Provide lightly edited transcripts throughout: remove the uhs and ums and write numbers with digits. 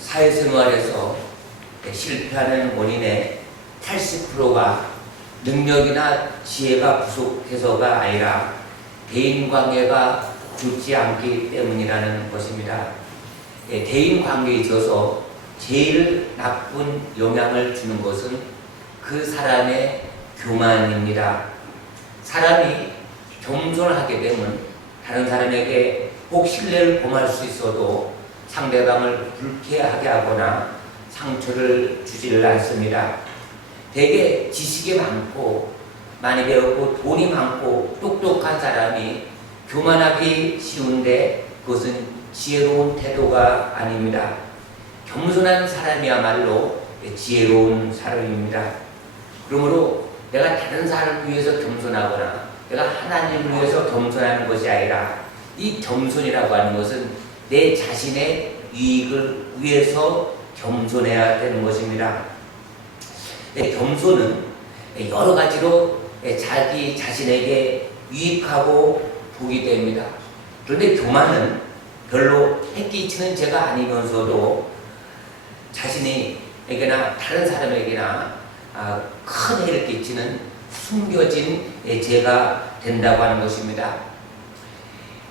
사회생활에서 실패하는 원인의 80%가 능력이나 지혜가 부족해서가 아니라 대인관계가 좋지 않기 때문이라는 것입니다. 대인관계에 있어서 제일 나쁜 영향을 주는 것은 그 사람의 교만입니다. 사람이 겸손하게 되면 다른 사람에게 혹 신뢰를 범할 수 있어도 상대방을 불쾌하게 하거나 상처를 주지를 않습니다. 대개 지식이 많고 많이 배웠고 돈이 많고 똑똑한 사람이 교만하기 쉬운데 그것은 지혜로운 태도가 아닙니다. 겸손한 사람이야말로 지혜로운 사람입니다. 그러므로 내가 다른 사람을 위해서 겸손하거나 내가 하나님을 위해서 겸손하는 것이 아니라 이 겸손이라고 하는 것은 내 자신의 이익을 위해서 겸손해야 되는 것입니다. 겸손은 여러 가지로 자기 자신에게 유익하고 복이 됩니다. 그런데 교만은 별로 해끼치는 죄가 아니면서도 자신에게나 다른 사람에게나 큰 해를 끼치는 숨겨진 죄가 된다고 하는 것입니다.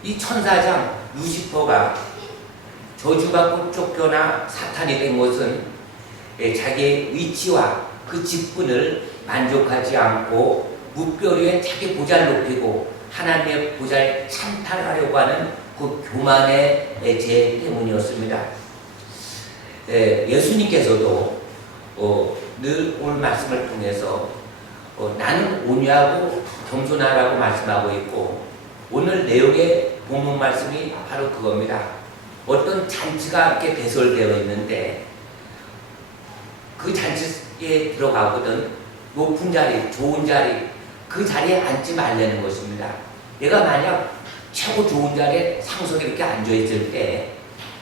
이 천사장 루시퍼가 저주받고 쫓겨나 사탄이 된 것은 자기의 위치와 그 직분을 만족하지 않고 무뼈리에 자기 보잘 높이고 하나님의 보잘 찬탈하려고 하는 그 교만의 죄 때문이었습니다. 예수님께서도 늘 오늘 말씀을 통해서 나는 온유하고 겸손하라고 말씀하고 있고 오늘 내용의 본문 말씀이 바로 그겁니다. 어떤 잔치가 이렇게 배설되어 있는데 그 잔치에 들어가거든 높은 자리, 좋은 자리 그 자리에 앉지 말라는 것입니다. 내가 만약 최고 좋은 자리에 상석에 이렇게 앉아있을 때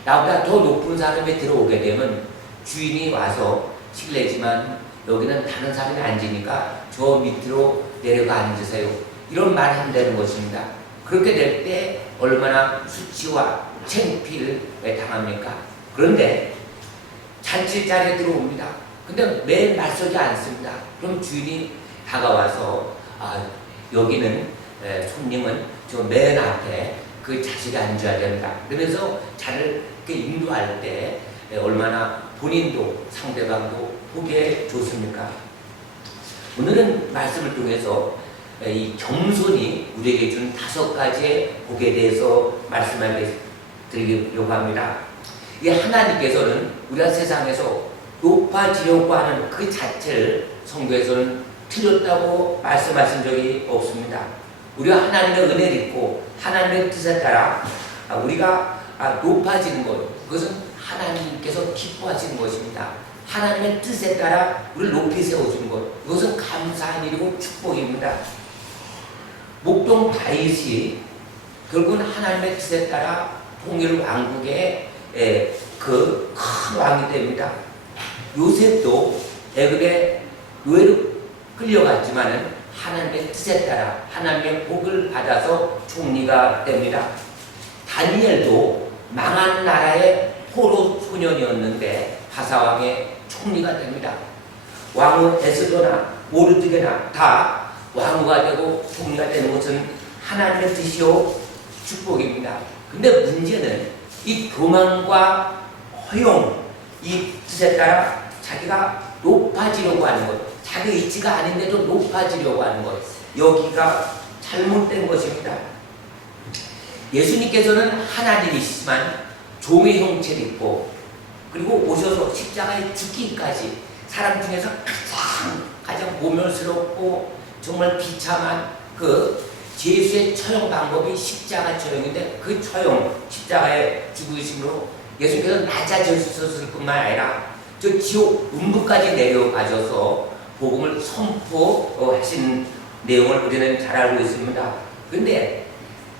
나보다 더 높은 사람이 들어오게 되면 주인이 와서 실례지만 여기는 다른 사람이 앉으니까 저 밑으로 내려가 앉으세요. 이런 말을 한다는 것입니다. 그렇게 될 때 얼마나 수치와 창피를 당합니까? 그런데 잔치 자리에 들어옵니다. 근데 맨 말서지 않습니다. 그럼 주인이 다가와서 여기는 손님은 저 맨 앞에 그 자식이 앉아야 된다. 그러면서 자를 이렇게 인도할 때 얼마나 본인도 상대방도 보기에 좋습니까? 오늘은 말씀을 통해서 이 겸손이 우리에게 준 5가지의 복에 대해서 말씀을 드리려고 합니다. 이 하나님께서는 우리가 세상에서 높아지려고 하는 그 자체를 성경에서는 틀렸다고 말씀하신 적이 없습니다. 우리가 하나님의 은혜를 입고 하나님의 뜻에 따라 우리가 높아지는 것, 그것은 하나님께서 기뻐하시는 것입니다. 하나님의 뜻에 따라 우리를 높이 세워주는 것, 이것은 감사한 일이고 축복입니다. 목동 다윗이 결국은 하나님의 뜻에 따라 통일 왕국의 그 큰 왕이 됩니다. 요셉도 애굽의 노예로 끌려갔지만은 하나님의 뜻에 따라 하나님의 복을 받아서 총리가 됩니다. 다니엘도 망한 나라의 포로 소년이었는데 바사왕의 총리가 됩니다. 왕후 에스더나 모르드게나 다 왕후가 되고 총리가 되는 것은 하나님의 뜻이요 축복입니다. 근데 문제는 이 교만과 허용, 이 뜻에 따라 자기가 높아지려고 하는 것, 자기 위치가 아닌데도 높아지려고 하는 것, 여기가 잘못된 것입니다. 예수님께서는 하나님이시지만 종의 형체를 입고 그리고 오셔서 십자가에 죽기까지 사람 중에서 가장 모멸스럽고 정말 비참한 그 예수의 처형 방법이 십자가 처형인데 그 처형, 십자가에 죽으심으로 예수님께서 낮아지셨을 뿐만 아니라 저 지옥 음부까지 내려가셔서 복음을 선포하신 내용을 우리는 잘 알고 있습니다. 그런데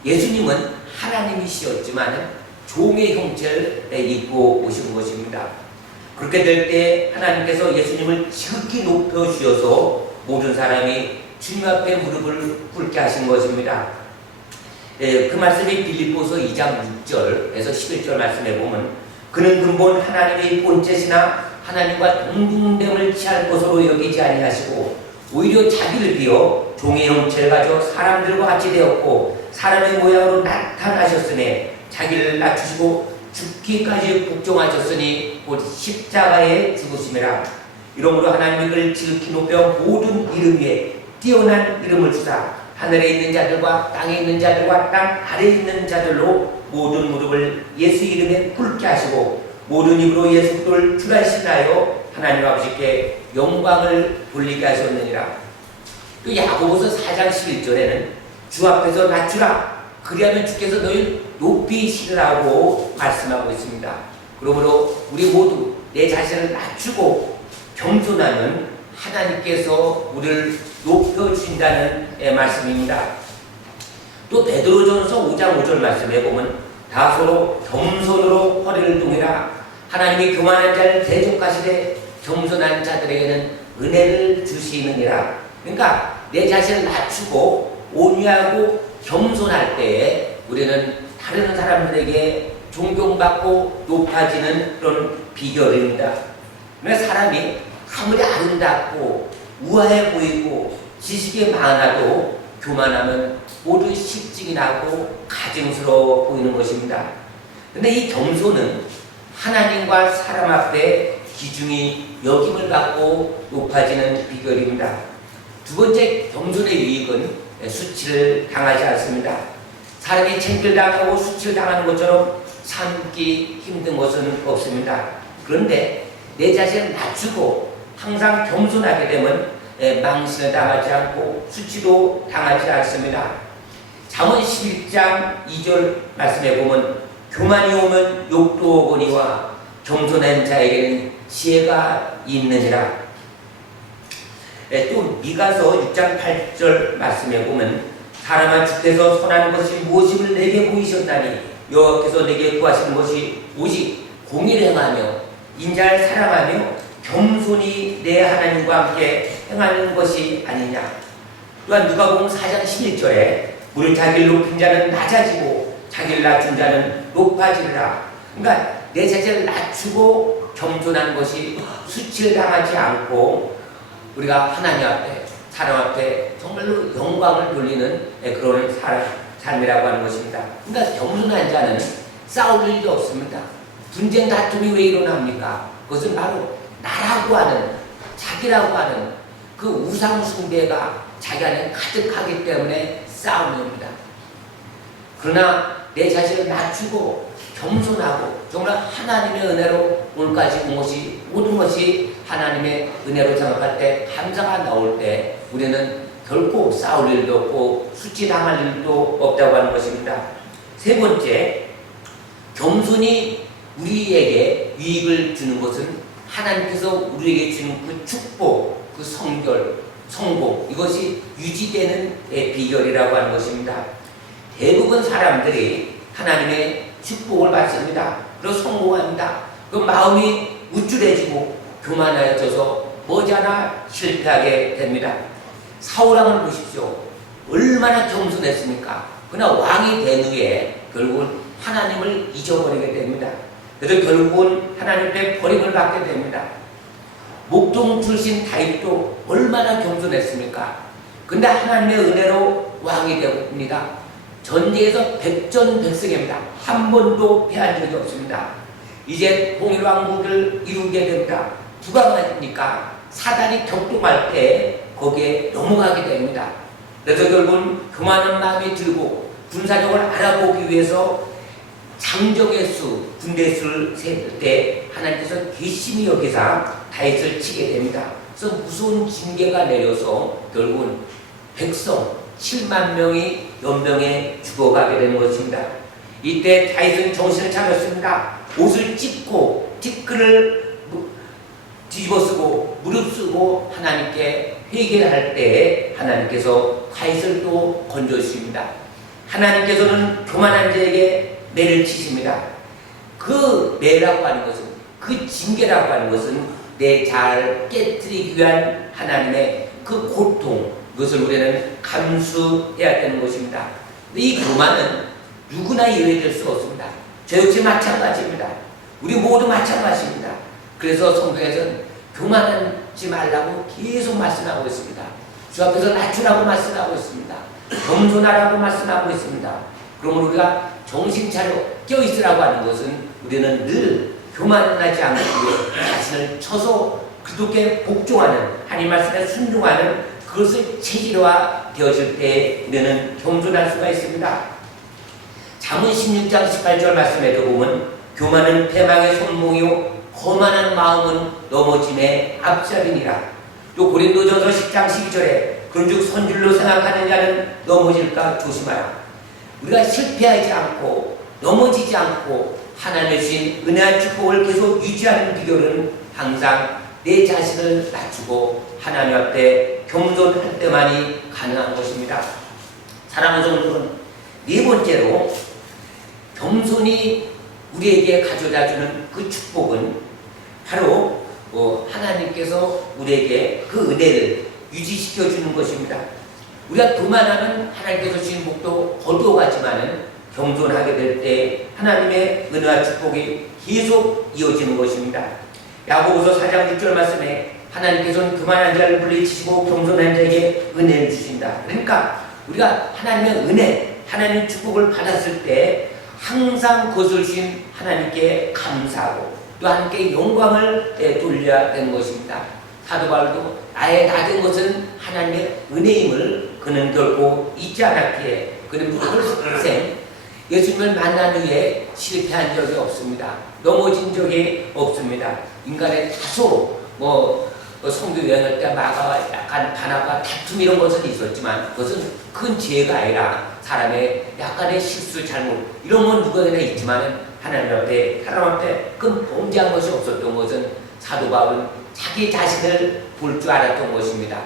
예수님은 하나님이시었지만 종의 형체를 입고 오신 것입니다. 그렇게 될 때 하나님께서 예수님을 지극히 높여주셔서 모든 사람이 주님 앞에 무릎을 꿇게 하신 것입니다. 그 말씀이 빌립보서 2장 6절에서 11절 말씀에 보면 그는 근본 하나님의 본체시나 하나님과 동등됨을 취할 것으로 여기지 아니하시고 오히려 자기를 비어 종의 형체를 가져 사람들과 같이 되었고 사람의 모양으로 나타나셨으니 자기를 낮추시고 죽기까지 복종하셨으니 곧 십자가에 죽으심이라. 이러므로 하나님이 그를 지극히 높여 모든 이름 위에 뛰어난 이름을 주사 하늘에 있는 자들과 땅에 있는 자들과 땅 아래에 있는 자들로 모든 무릎을 예수 이름에 꿇게 하시고 모든 입으로 예수 그리스도를 주라 신하여 하나님 아버지께 영광을 돌리게 하셨느니라. 또 야고보서 4장 11절에는 주 앞에서 낮추라 그리하면 주께서 너희를 높이시리라고 말씀하고 있습니다. 그러므로 우리 모두 내 자신을 낮추고 겸손하면 하나님께서 우리를 높여주신다는 말씀입니다. 또 베드로전서 5장 5절 말씀에 보면 다 서로 겸손으로 허리를 동이라 하나님이 교만한 자를 대적하시되 겸손한 자들에게는 은혜를 주시느니라. 그러니까 내 자신을 낮추고 온유하고 겸손할 때에 우리는 다른 사람들에게 존경받고 높아지는 그런 비결입니다. 그러니까 사람이 아무리 아름답고 우아해 보이고 지식이 많아도 교만하면 모두 실증이 나고 가증스러워 보이는 것입니다. 그런데 이 겸손은 하나님과 사람 앞에 기중이 여김을 받고 높아지는 비결입니다. 두 번째 겸손의 유익은 수치를 당하지 않습니다. 사람이 창피당하고 수치를 당하는 것처럼 참기 힘든 것은 없습니다. 그런데 내 자신을 낮추고 항상 겸손하게 되면 망신을 당하지 않고 수치도 당하지 않습니다. 잠언 11장 2절 말씀에 보면 교만이 오면 욕도 오거니와 겸손한 자에게는 지혜가 있느니라. 또 미가서 6장 8절 말씀에 보면 사람아 주께서 선한 것이 무엇임을 내게 보이셨나니 여호와께서 내게 구하시는 것이 오직 공의를 행하며 인자를 사랑하며 겸손히 내 하나님과 함께 행하는 것이 아니냐. 또한 누가복음 4장 11절에 무릇 자기를 높인 자는 낮아지고 자기를 낮춘 자는 높아지리라. 그러니까 내 자신을 낮추고 겸손한 것이 수치를 당하지 않고 우리가 하나님 앞에 사람 앞에 정말로 영광을 돌리는 그런 삶이라고 하는 것입니다. 그러니까 겸손한 자는 싸울 일도 없습니다. 분쟁 다툼이 왜 일어납니까? 그것은 바로 나라고 하는 자기라고 하는 그 우상 숭배가 자기 안에 가득하기 때문에 싸움입니다. 그러나 내 자신을 낮추고 겸손하고 정말 하나님의 은혜로 오늘까지 온 것이 모든 것이 하나님의 은혜로 생각할 때 감사가 나올 때 우리는 결코 싸울 일도 없고 수치당할 일도 없다고 하는 것입니다. 세 번째, 겸손이 우리에게 유익을 주는 것은 하나님께서 우리에게 주는 그 축복, 그 성결, 성공 이것이 유지되는 비결이라고 하는 것입니다. 대부분 사람들이 하나님의 축복을 받습니다. 그리고 성공합니다. 그 마음이 우쭐해지고 교만해져서 머지않아 실패하게 됩니다. 사울왕을 보십시오. 얼마나 겸손했습니까? 그러나 왕이 된 후에 결국은 하나님을 잊어버리게 됩니다. 그래서 결국은 하나님 앞에 버림을 받게 됩니다. 목동 출신 다윗도 얼마나 겸손했습니까? 근데 하나님의 은혜로 왕이 됩니다. 전쟁에서 백전백승입니다. 한 번도 패한 적이 없습니다. 이제 통일왕국을 이루게 됩니다. 누가 말입니까? 사단이 격동할 때 거기에 넘어가게 됩니다. 그래서 결국은 교만한 마음이 들고 군사력을 알아보기 위해서 장정의 수, 군대 수를 셀 때 하나님께서 괘씸히 여기사 다윗을 치게 됩니다. 그래서 무서운 징계가 내려서 결국은 백성 7만 명이 연병에 죽어가게 되는 것입니다. 이때 다윗은 정신을 차렸습니다. 옷을 찢고 티끌을 뒤집어쓰고 무릎쓰고 하나님께 회개할 때 하나님께서 다윗을 또 건져주십니다. 하나님께서는 교만한 자에게 매를 치십니다. 그 매라고 하는 것은, 그 징계라고 하는 것은 내 잘 깨뜨리기 위한 하나님의 그 고통, 그것을 우리는 감수해야 되는 것입니다. 이 교만은 누구나 예외될 수 없습니다. 저 역시 마찬가지입니다. 우리 모두 마찬가지입니다. 그래서 성경에서는 교만하지 말라고 계속 말씀하고 있습니다. 주 앞에서 낮추라고 말씀하고 있습니다. 겸손하라고 말씀하고 있습니다. 그러면 우리가 정신 차려 깨어있으라고 하는 것은 우리는 늘 교만하지 않고 자신을 쳐서 그렇게 복종하는 하나님 말씀에 순종하는 그것을 체질화 되어질 때 우리는 겸손할 수가 있습니다. 잠언 16장 18절 말씀에도 보면 교만은 패망의 손목이요 거만한 마음은 넘어짐의 앞잡이니라. 또 고린도전서 10장 12절에 그런즉 선줄로 생각하는 자는 넘어질까 조심하라. 우리가 실패하지 않고 넘어지지 않고 하나님의 주신 은혜와 축복을 계속 유지하는 비결은 항상 내 자신을 낮추고 하나님 앞에 겸손할 때만이 가능한 것입니다. 사랑하는 성도는 네 번째로 겸손이 우리에게 가져다주는 그 축복은 바로 하나님께서 우리에게 그 은혜를 유지시켜 주는 것입니다. 우리가 교만하면 하나님께서 주신 복도 거두어가지만은 겸손하게 될 때 하나님의 은혜와 축복이 계속 이어지는 것입니다. 야고보서 4장 6절 말씀에 하나님께서는 교만한 자를 물리치시고 겸손한 자에게 은혜를 주신다. 그러니까 우리가 하나님의 은혜, 하나님의 축복을 받았을 때 항상 그것을 주신 하나님께 감사하고 또 하나님께 영광을 돌려야 되는 것입니다. 사도 바울도 나의 낮은 것은 하나님의 은혜임을 그는 결코 잊지 않았기에 그는 평생 예수님을 만난 후에 실패한 적이 없습니다. 넘어진 적이 없습니다. 인간의 다소 성교 여행할 때 마가와 약간 반합과 다툼 이런 것은 있었지만 그것은 큰 죄가 아니라 사람의 약간의 실수 잘못 이런 건 누구나 있지만 하나님 앞에 사람 앞에 큰 범죄한 것이 없었던 것은 사도 바울은 자기 자신을 볼 줄 알았던 것입니다.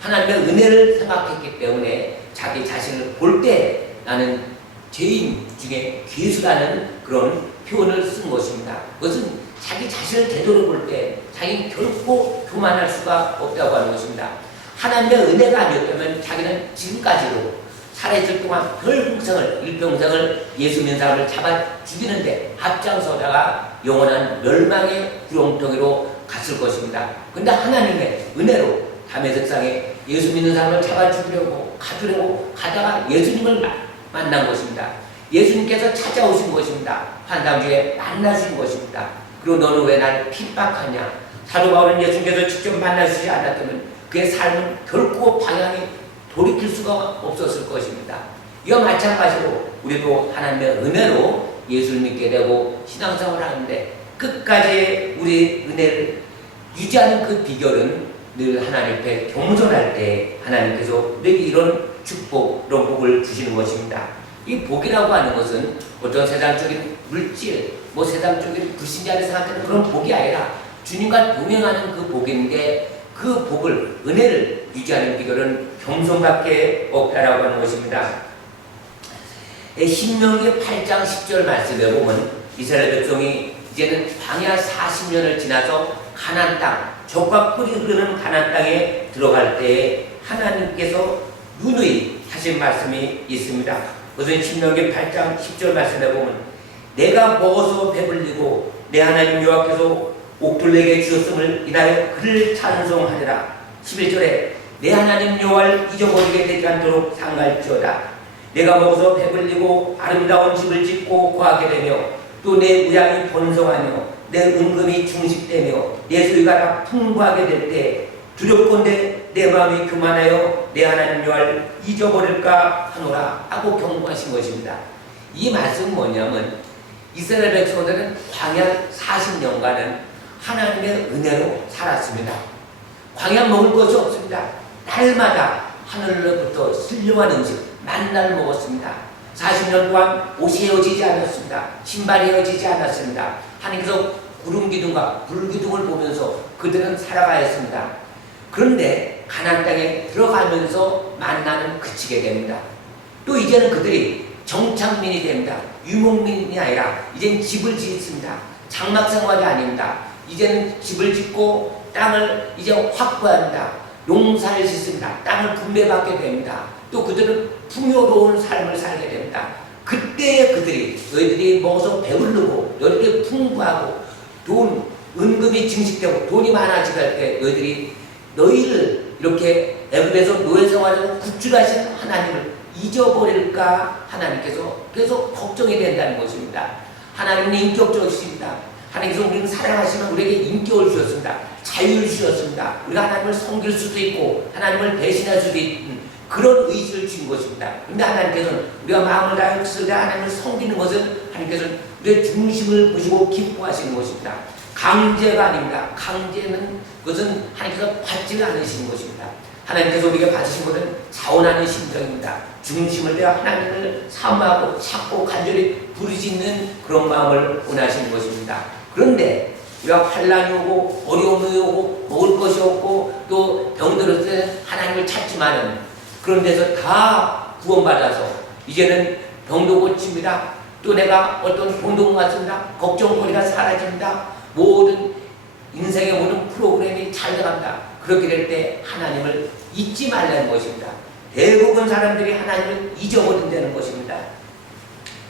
하나님의 은혜를 생각했기 때문에 자기 자신을 볼 때 나는 죄인 중에 괴수라는 그런 표현을 쓴 것입니다. 그것은 자기 자신을 되돌아볼 때 자기는 결코 교만할 수가 없다고 하는 것입니다. 하나님의 은혜가 아니었다면 자기는 지금까지도 살아있을 동안 별풍생을 일평생을 예수 믿는 사람을 잡아 죽이는데 앞장서다가 영원한 멸망의 구렁텅이로 갔을 것입니다. 그런데 하나님의 은혜로 담의 색상에 예수 믿는 사람을 잡아 죽이려고 가다가 예수님을 만난 것입니다. 예수님께서 찾아오신 것입니다. 환상주에 만나신 것입니다. 그리고 너는 왜 나를 핍박하냐? 사도 바울은 예수님께서 직접 만나시지 않았다면 그의 삶은 결코 방향이 돌이킬 수가 없었을 것입니다. 이와 마찬가지로 우리도 하나님의 은혜로 예수를 믿게 되고 신앙생활을 하는데 끝까지 우리 은혜를 유지하는 그 비결은 늘 하나님 앞에 겸손할 때 하나님께서 우리에게 이런 축복, 이런 복을 주시는 것입니다. 이 복이라고 하는 것은 어떤 세상적인 물질, 세상적인 불신자를 생각하는 그런 복이 아니라 주님과 동행하는 그 복인데 그 복을, 은혜를 유지하는 비결은 겸손밖에 없다라고 하는 것입니다. 신명기 8장 10절 말씀에 보면 이스라엘 백성이 이제는 광야 40년을 지나서 가나안 땅, 젖과 꿀이 흐르는 가나안 땅에 들어갈 때 하나님께서 누누이 하신 말씀이 있습니다. 그것은 신명기 8장 10절 말씀에 보면 내가 먹어서 배불리고 내 하나님 여호와께서 옥돌 내게 주셨음을 인하여 그를 찬송하리라. 11절에 내 하나님 여호와를 잊어버리게 되지 않도록 상갈지어다. 내가 먹어서 배불리고 아름다운 집을 짓고 거하게 되며 또 내 우양이 번성하며 내 은금이 충식되며 내 소유가 다 풍부하게 될 때 두렵건대 내 마음이 교만하여 내 하나님 여호와를 잊어버릴까 하노라 하고 경고하신 것입니다. 이 말씀은 뭐냐면 이스라엘 백성들은 광야 40년간은 하나님의 은혜로 살았습니다. 광야 먹을 것이 없습니다. 날마다 하늘로부터 신령한 음식 만나를 먹었습니다. 40년 동안 옷이 헤어지지 않았습니다. 신발이 헤어지지 않았습니다. 하나님께서 구름 기둥과 불 기둥을 보면서 그들은 살아가였습니다. 그런데 가나안 땅에 들어가면서 만나는 그치게 됩니다. 또 이제는 그들이 정착민이 됩니다. 유목민이 아니라 이제는 집을 짓습니다. 장막생활이 아닙니다. 이제는 집을 짓고 땅을 이제 확보합니다. 농사를 짓습니다. 땅을 분배받게 됩니다. 또 그들은 풍요로운 삶을 살게 됩니다. 그때 그들이 너희들이 먹어서 배부르고 너희들이 풍부하고 돈, 은금이 증식되고 돈이 많아지게 할 때 너희를 이렇게 애굽에서 노예 생활하고 구출하신 하나님을 잊어버릴까 하나님께서 계속 걱정이 된다는 것입니다. 하나님은 인격적이십니다. 하나님께서 우리를 사랑하시면 우리에게 인격을 주셨습니다. 자유를 주셨습니다. 우리가 하나님을 섬길 수도 있고 하나님을 배신할 수도 있는 그런 의지를 주신 것입니다. 그런데 하나님께서는 우리가 마음을 다하여 뜻을 다해 하나님을 섬기는 것은 하나님께서는 우리의 중심을 보시고 기뻐하시는 것입니다. 강제가 아닙니다. 강제는 그것은 하나님께서 받지 않으시는 것입니다. 하나님께서 우리에게 받으신 것은 자원하는 심정입니다. 중심을 다해 하나님을 사모하고 찾고 간절히 부르짖는 그런 마음을 원하시는 것입니다. 그런데 우리가 환난이 오고 어려움이 오고 먹을 것이 없고 또 병들었을 때 하나님을 찾지만은 그런 데서 다 구원받아서 이제는 병도 고칩니다. 또 내가 어떤 돈도 같습니다. 걱정거리가 사라집니다. 모든 인생의 모든 프로그램이 잘 돼갑니다. 그렇게 될 때 하나님을 잊지 말라는 것입니다. 대부분 사람들이 하나님을 잊어버린다는 것입니다.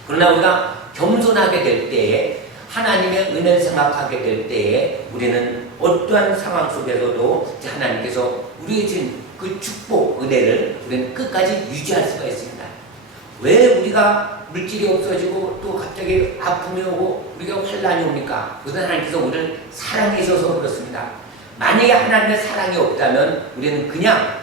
그러나 우리가 겸손하게 될 때에 하나님의 은혜를 생각하게 될 때에 우리는 어떠한 상황 속에서도 하나님께서 우리에게 준 그 축복, 은혜를 우리는 끝까지 유지할 수가 있습니다. 왜 우리가 물질이 없어지고 또 갑자기 아픔이 오고 우리가 환난이 옵니까? 그것은 하나님께서 우리를 사랑해 주셔서 그렇습니다. 만약에 하나님의 사랑이 없다면 우리는 그냥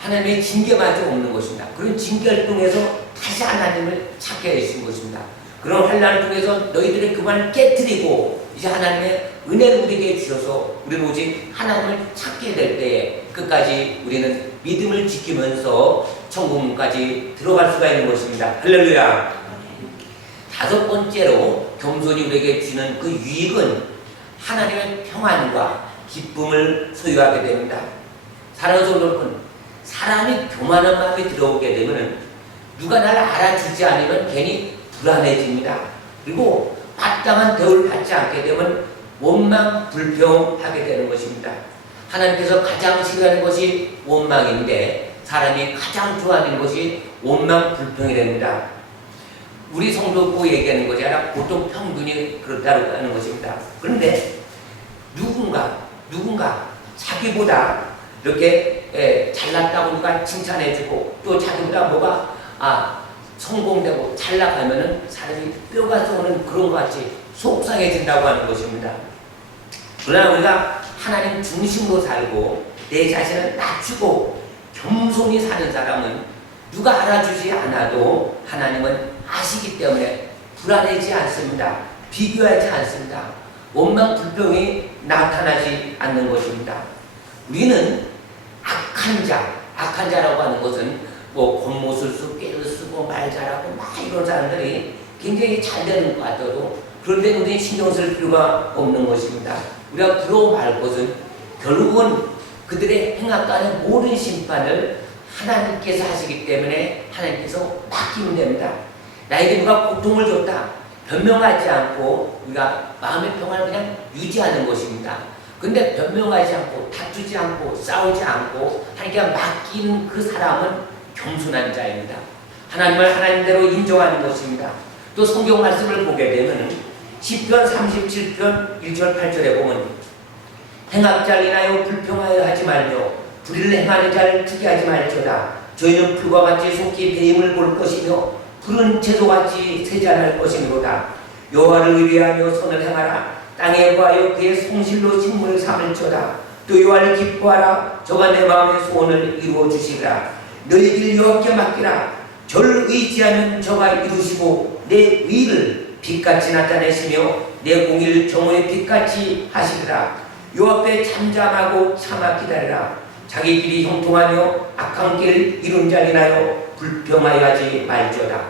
하나님의 징계마저 없는 것입니다. 그런 징계를 통해서 다시 하나님을 찾게 해주신 것입니다. 그런 환난을 통해서 너희들의 그만을 깨뜨리고 이제 하나님의 은혜를 우리에게 주셔서 우리는 오직 하나님을 찾게 될 때에 끝까지 우리는 믿음을 지키면서 천국문까지 들어갈 수가 있는 것입니다. 할렐루야. 다섯 번째로 겸손이 우리에게 주는 그 유익은 하나님의 평안과 기쁨을 소유하게 됩니다. 사랑하는 성도 여러분, 사람이 교만한 마음이 들어오게 되면 누가 나를 알아주지 않으면 괜히 불안해집니다. 그리고 마땅한 대우를 받지 않게 되면 원망, 불평하게 되는 것입니다. 하나님께서 가장 싫어하는 것이 원망인데 사람이 가장 좋아하는 것이 원망, 불평이 됩니다. 우리 성도고 얘기하는 것이 아니라 보통 평균이 그렇다고 하는 것입니다. 그런데 누군가 자기보다 이렇게 잘났다고 누가 칭찬해주고 또 자기보다 뭐가 성공되고 잘 나가면은 사람이 뼈가 쏘는 그런 것 같이 속상해진다고 하는 것입니다. 그러나 우리가 하나님 중심으로 살고 내 자신을 낮추고 겸손히 사는 사람은 누가 알아주지 않아도 하나님은 아시기 때문에 불안해지지 않습니다. 비교하지 않습니다. 원망 불평이 나타나지 않는 것입니다. 우리는 악한 자라고 하는 것은 뭐 겉모술 쓰고 깨를 쓰고 말 잘하고 막 이런 사람들이 굉장히 잘 되는 것 같아도 그런데 우리는 신경 쓸 필요가 없는 것입니다. 우리가 부러워할 것은 결국은 그들의 행악과는 모든 심판을 하나님께서 하시기 때문에 하나님께서 맡기면 됩니다. 나에게 누가 고통을 줬다 변명하지 않고 우리가 마음의 평안을 그냥 유지하는 것입니다. 근데 변명하지 않고 다투지 않고 싸우지 않고 하나님께 맡기는 그 사람은 겸손한 자입니다. 하나님을 하나님대로 인정하는 것입니다. 또 성경 말씀을 보게 되면 시편 37편 1절 8절에 보면 행악자를 인하여 불평하여 하지 말며 불의를 행하는 자를 특이하지 말지어다. 저희는 풀과 같이 속히 배임을 볼 것이며 푸른 채소같이 세잔할 것이므로다. 여호와를 의뢰하며 선을 행하라. 땅에 구하여 그의 성실로 식물을 삼을지어다. 또 여호와를 기뻐하라. 저가 내 마음의 소원을 이루어 주시리라. 너희 길 여호와께 맡기라. 저를 의지하면 저가 이루시고 내 의를 빛같이 나타내시며 내 공의를 정오의 빛같이 하시리라. 여호와 앞에 잠잠하고 참아 기다리라. 자기 길이 형통하며 악한 길을 이룬 자를 인하여 불평하여 하지 말지어다.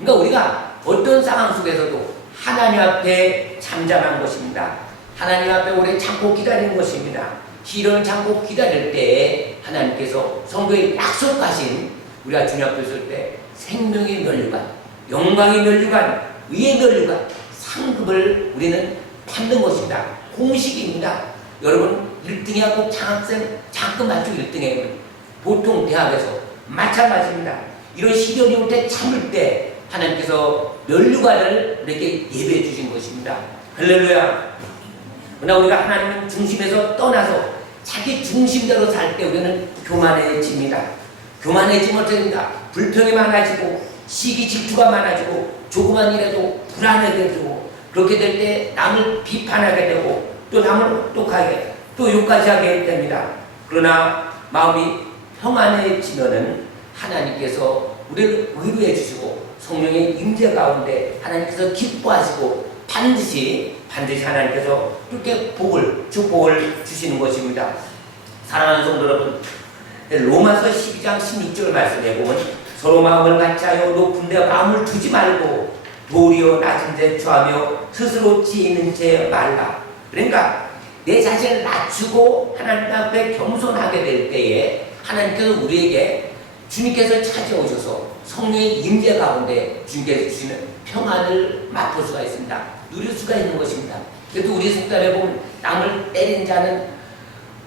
그러니까 우리가 어떤 상황 속에서도 하나님 앞에 잠잠한 것입니다. 하나님 앞에 오래 참고 기다리는 것입니다. 시련을 참고 기다릴 때에 하나님께서 성도에 약속하신 우리가 주님 앞에 설 때 생명의 면류관, 영광의 면류관, 의의 면류관, 상급을 우리는 받는 것입니다. 공식입니다. 여러분 1등하고 장학생 장급 맞추고 1등이에요. 보통 대학에서 마찬가지입니다. 이런 시련이 올 때 참을 때 하나님께서 면류관을 우리에게 예배해 주신 것입니다. 할렐루야. 그러나 우리가 하나님 중심에서 떠나서 자기 중심대로 살 때 우리는 교만해집니다. 교만해지면 어떻게 됩니까? 불평이 많아지고 시기 질투가 많아지고 조그만 일에도 불안하게 되고 그렇게 될 때 남을 비판하게 되고 또 남을 혹독하게 또 욕까지 하게 됩니다. 그러나 마음이 평안해지면은 하나님께서 우리를 위로해 주시고 성령의 임재 가운데 하나님께서 기뻐하시고 반드시 하나님께서 이렇게 축복을 주시는 것입니다. 사랑하는 성도 여러분, 로마서 12장 16절 말씀에 보면 서로 마음을 같이 하여 높은 데 마음을 두지 말고 도리어 낮은 데 처하며 스스로 지혜있는 채 말라. 그러니까 내 자신을 낮추고 하나님 앞에 겸손하게 될 때에 하나님께서 우리에게 주님께서 찾아오셔서 성령의 임재 가운데 주님께서 주시는 평안을 맛볼 수가 있습니다. 누릴 수가 있는 것입니다. 그래도 우리 속담에 보면 남을 때린 자는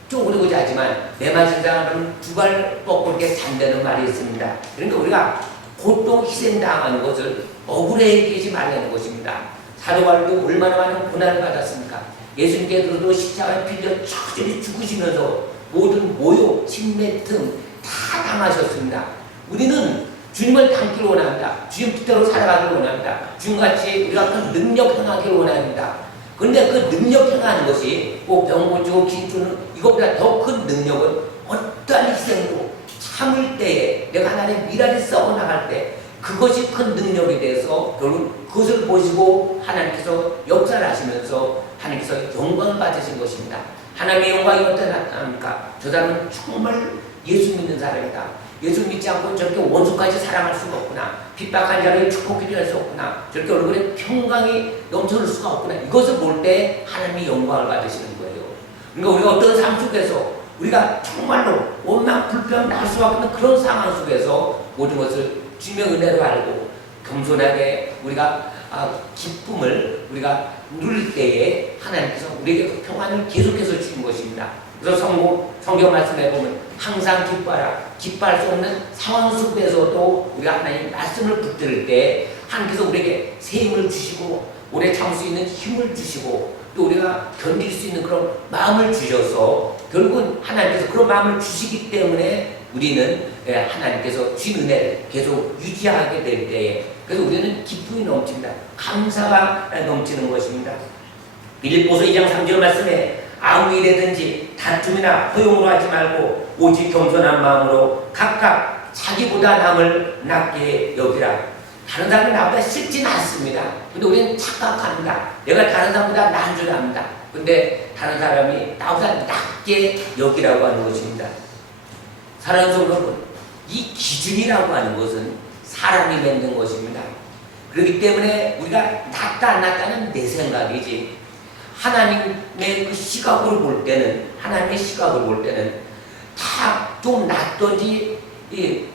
쪼그리고 자지만 매 맞은 사람은 두 발 뻗고 이렇게 잔다는 말이 있습니다. 그러니까 우리가 고통 희생당하는 것을 억울해 여기지 말라는 것입니다. 사도 바울도 얼마나 많은 고난을 받았습니까? 예수님께서도 십자가에 빌려 처절히 죽으시면서 모든 모욕, 침례 등 다 당하셨습니다. 우리는 주님을 닮기를 원합니다. 주님 뜻대로 살아가기를 원합니다. 주님같이 우리가 그 능력 행하기를 원합니다. 그런데 그 능력 행하는 것이 꼭 병 고치고 기주는 이것보다 더 큰 능력은 어떠한 희생으로 참을 때에 내가 하나님의 미랄이 썩어 나갈 때 그것이 큰 능력이 돼서 결국 그것을 보시고 하나님께서 역사를 하시면서 하나님께서 영광을 받으신 것입니다. 하나님의 영광이 어떻게 나타납니까? 저 사람은 정말 예수 믿는 사람이다. 예수 믿지 않고 저렇게 원수까지 사랑할 수가 없구나. 핍박한 자를 축복해 줄 수 없구나. 저렇게 얼굴에 평강이 넘쳐날 수가 없구나. 이것을 볼 때 하나님이 영광을 받으시는 거예요. 그러니까 우리가 어떤 삶 속에서 우리가 정말로 원망 불평 날 수밖에 없는 그런 상황 속에서 모든 것을 주님의 은혜로 알고 겸손하게 우리가 기쁨을 우리가 누릴 때에 하나님께서 우리에게 그 평안을 계속해서 주신 것입니다. 그래서 성경 말씀에 보면 항상 기뻐하라. 기뻐할 수 없는 상황 속에서도 우리가 하나님 말씀을 붙들 때 하나님께서 우리에게 새 힘을 주시고 오래 참을 수 있는 힘을 주시고 또 우리가 견딜 수 있는 그런 마음을 주셔서 결국은 하나님께서 그런 마음을 주시기 때문에 우리는 하나님께서 주신 은혜를 계속 유지하게 될 때에 그래서 우리는 기쁨이 넘칩니다. 감사가 넘치는 것입니다. 빌립보서 2장 3절 말씀에 아무 일에든지 다툼이나 허용으로 하지 말고 오직 겸손한 마음으로 각각 자기보다 남을 낮게 여기라. 다른 사람이 나보다 싫지는 않습니다. 근데 우리는 착각합니다. 내가 다른 사람보다 나은 줄 압니다. 근데 다른 사람이 나보다 낮게 여기라고 하는 것입니다. 사랑하는 성도 여러분, 이 기준이라고 하는 것은 사람이 만든 것입니다. 그렇기 때문에 우리가 낫다 안 낫다는 내 생각이지 하나님의 그 시각으로 볼 때는 하나님의 시각으로 볼 때는 다 좀 낫든지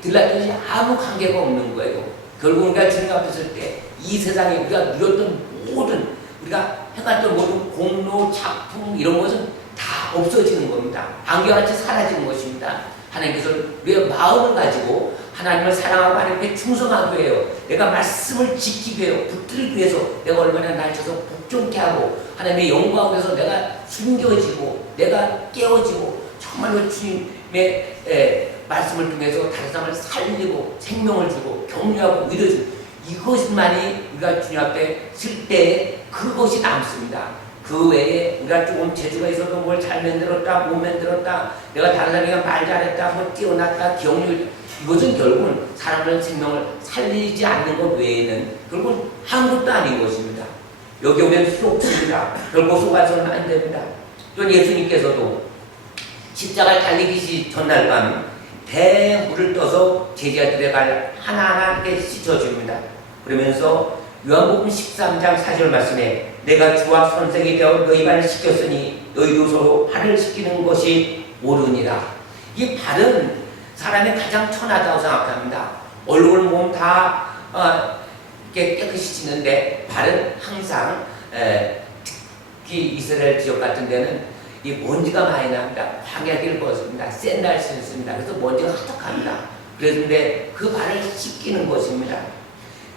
덜 낫든지 아무 관계가 없는 거예요. 결국 우리가 주님 앞에 설 때 이 세상에 우리가 누렸던 모든 우리가 해갔던 모든 공로, 작품 이런 것은 다 없어지는 겁니다. 안개같이 사라지는 것입니다. 하나님께서 우리의 마음을 가지고 하나님을 사랑하고 하나님께 충성하기 위해요. 내가 말씀을 지키기 위해요. 붙들기 위해서 내가 얼마나 날쳐서 복종케 하고 하나님의 영광 위해서 내가 숨겨지고 내가 깨어지고 정말로 주님의 말씀을 통해서 다른 사람을 살리고 생명을 주고 격려하고 위로주고 이것만이 우리가 주님 앞에 쓸 때 그것이 남습니다. 그 외에 우리가 조금 재주가 있어도 뭘 잘 만들었다, 못 만들었다, 내가 다른 사람에게 말 잘했다, 뭐 뛰어났다, 격려 이것은 결국은 사람의 생명을 살리지 않는 것 외에는 결국은 아무것도 아닌 것입니다. 여기 오면 속습니다. 결국 속아서는 안 됩니다. 또 예수님께서도 십자가를 달리기 전날 밤 대물을 떠서 제자들의 발 하나하나 이렇게 씻어줍니다. 그러면서 요한복음 13장 4절 말씀에 내가 주와 선생이 되어 너희 발을 씻겼으니 너희도 서로 발을 씻기는 것이 옳으니라. 이 발은 사람이 가장 천하다고 생각합니다. 얼굴 몸 다 깨끗이 씻는데 발은 항상 특히 이스라엘 지역 같은 데는 이 먼지가 많이 납니다. 황야길 벗습니다. 샌들 신습니다. 그래서 먼지가 가득합니다. 그런데 그 발을 씻기는 것입니다.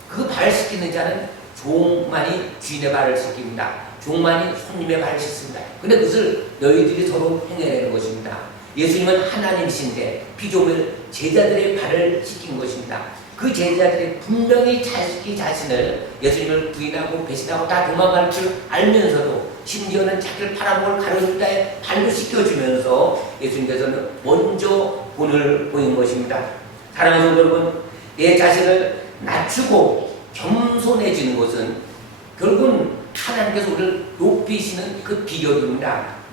그 발을 씻기는 자는 종만이 주인의 발을 씻깁니다. 종만이 손님의 발을 씻습니다. 근데 그것을 너희들이 서로 행해내는 것입니다. 예수님은 하나님이신데 피조물 제자들의 발을 씻긴 것입니다. 그 제자들이 분명히 자기 자신을 예수님을 부인하고 배신하고 다 도망갈 줄 알면서도 심지어는 자기를 팔아먹을 가룟유다의 발도 씻겨주면서 예수님께서는 먼저 본을 보인 것입니다. 사랑하는 성도 여러분, 내 자신을 낮추고 겸손해지는 것은 결국은 하나님께서 우리를 높이시는 그 비결입니다.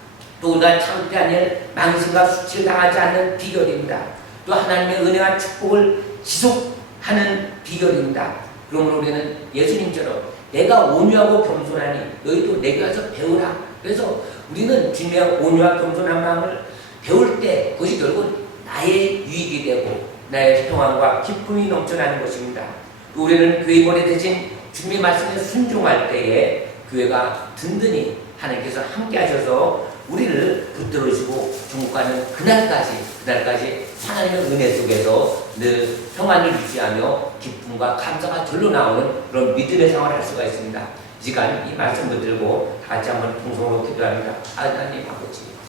또 우리가 창피하는 망신과 수치를 당하지 않는 비결입니다. 또 하나님의 은혜와 축복을 지속하는 비결입니다. 그러므로 우리는 예수님처럼 내가 온유하고 겸손하니 너희도 내게 와서 배우라. 그래서 우리는 주님의 온유와 겸손한 마음을 배울 때 그것이 결국 나의 유익이 되고 나의 평안과 기쁨이 넘쳐나는 것입니다. 또 우리는 교회 머리 대신 주님의 말씀에 순종할 때에 교회가 든든히 하나님께서 함께 하셔서 우리를 붙들어주시고 천국 가는 그날까지 하나님의 은혜 속에서 늘 평안을 유지하며 기쁨과 감사가 절로 나오는 그런 믿음의 생활을 할 수가 있습니다. 이 시간 이 말씀 붙들고 같이 한번 통성으로 기도합니다. 하나님 아버지,